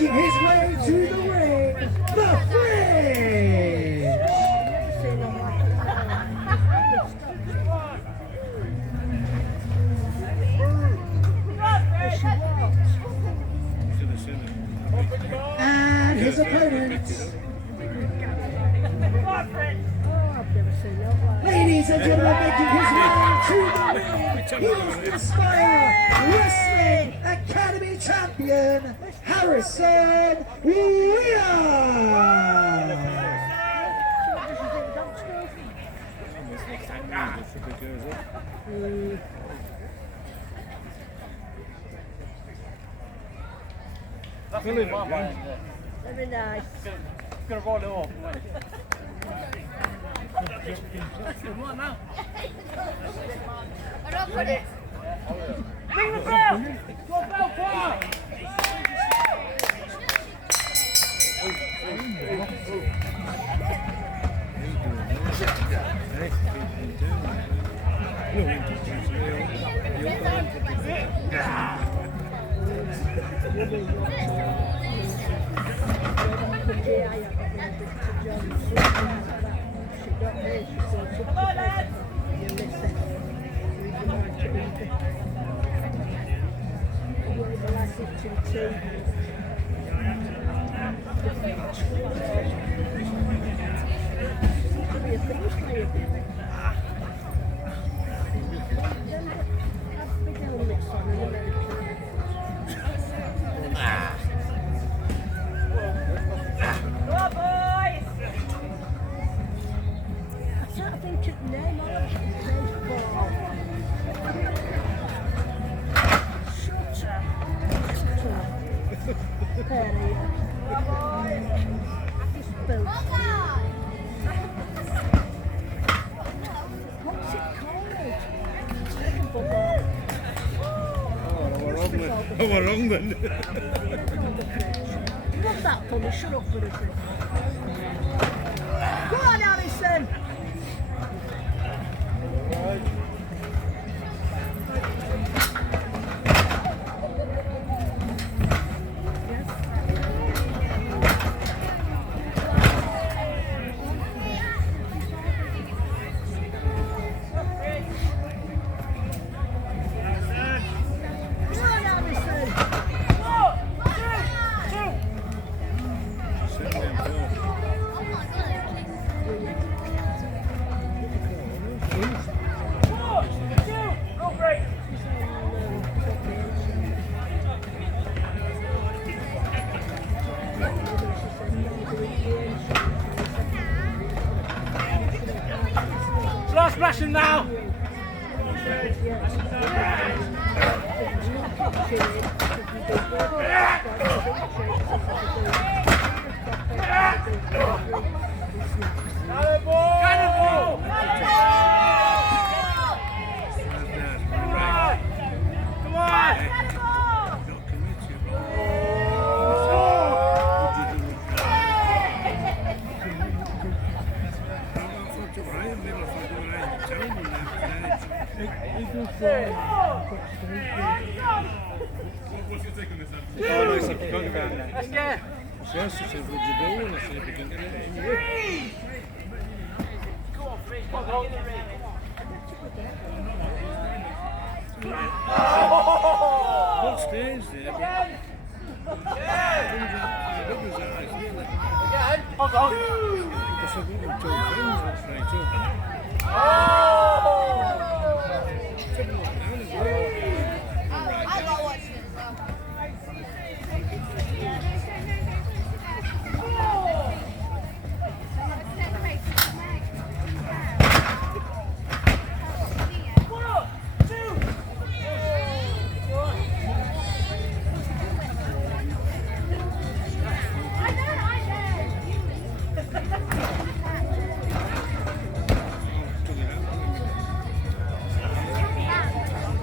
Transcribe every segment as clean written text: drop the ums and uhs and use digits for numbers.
making his way to the ring, the Fridge! And his opponent, ladies and gentlemen, making his way to the ring, he is Inspire Wrestling Academy champion, Harrison Williams. Very nice. Gonna roll it off. Bring the bell! Go bell far! Oh, we're wrong then. Love that for me, shut up for a second. Go on, Harrison! Start splashing now! Cannonball! Come on! Let's get. Yes, she said, would you do? And I said, we can get it. Go on, Fritz. Go on, get the ring. What stays there? Again. Hold on. Because I've got two friends, that's right, too. I got watching it. Come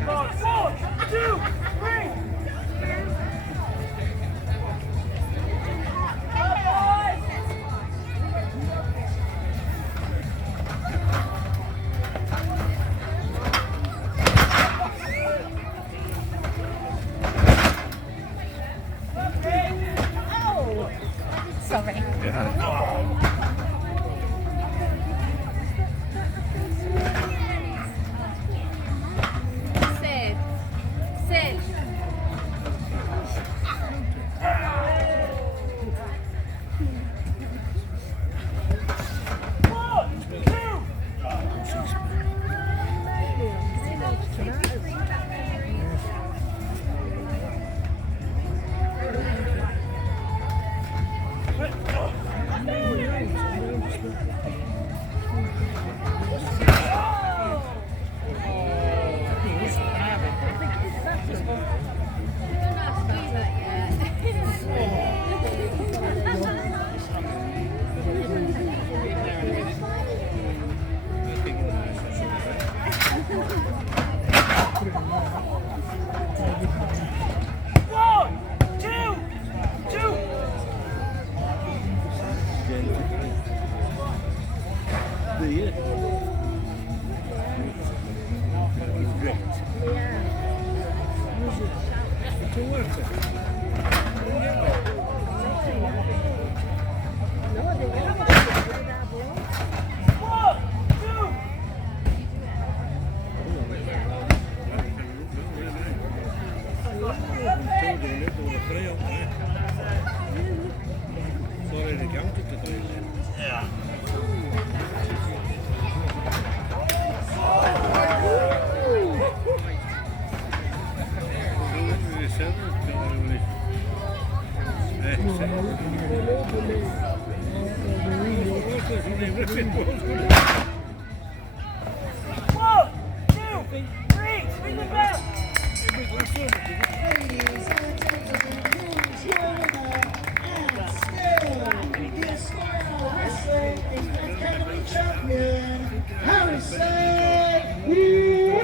on. Sorry. Sid. Sid. One, two, two. One, two. One, two, three. Ring the bell. Ladies and gentlemen, here's your winner and still the Aspire Wrestling Academy champion, Harrison Weir.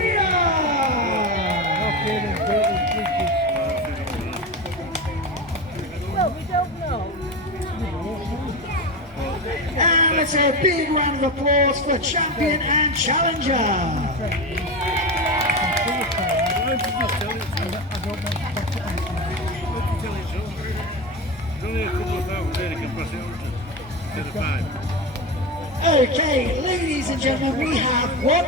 Well, we don't know. And let's have a big round of applause for champion and challenger. Okay, ladies and gentlemen, we have one